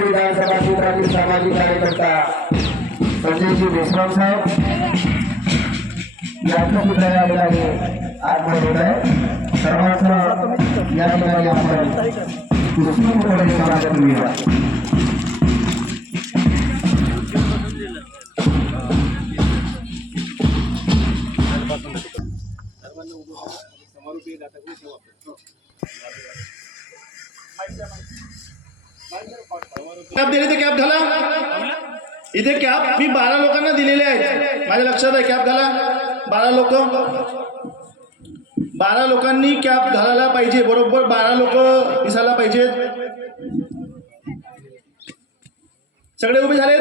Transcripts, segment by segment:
विधानसभा क्षेत्रातील सामाजिक कार्यकर्ता संजयजी देशमुख साहेब यांचं सुद्धा या ठिकाणी आगमन होत आहे। सर्वांचं या ठिकाणी आपण उत्स्फूर्तपणे स्वागत करूया। कॅप दिले ते कॅप घाला इथे। कॅप मी 12 लोकांना दिलेले आहेत, माझ्या लक्षात आहे। कॅप घाला 12 लोकांनी कॅप घालायला पाहिजे, बरोबर 12 लोक दिसायला पाहिजेत। सगळे उभे झालेत।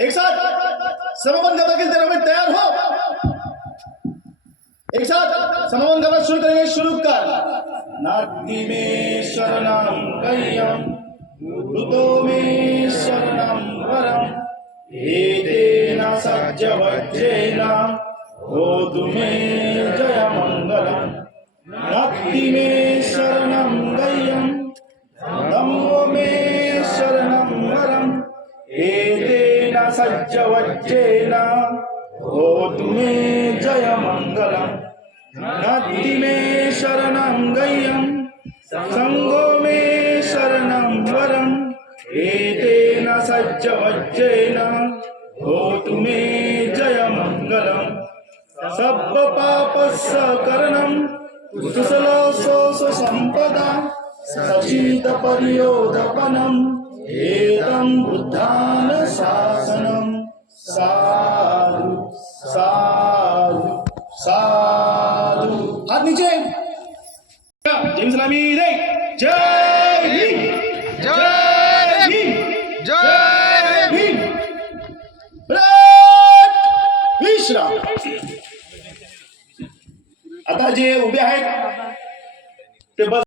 एक साथ समापन करने के लिए तैयार हो। एक साथ समापन करना शुरू करेंगे। शुरू कर। नास्ति में शरणं गह्यं ऋतो में शरणं वरं एतेन सज्जवज्रेण होतु मे जयमङ्गलम्। नास्ति में शरणं गह्यं धम्मो मे शरणं वरं एतेन सज्जवज्रेण होतु मे जयमङ्गलम्। नास्ति मे शरणं गह्यं संඝो मे शरणं वरं एतेन सज्जवज्रेण होतु मे जयमङ्गलम्। सब्ब पापस्य करणं कुशलोऽसौ सम्पदा सचित पर्योदपनम् एतं बुद्धान शासनम्। साधु साधु साधु। हाथ नीचे। जय सलामी रे। जय भीम जय भीम जय भीम। विश्राम। आता जे उभे आहेत ते बस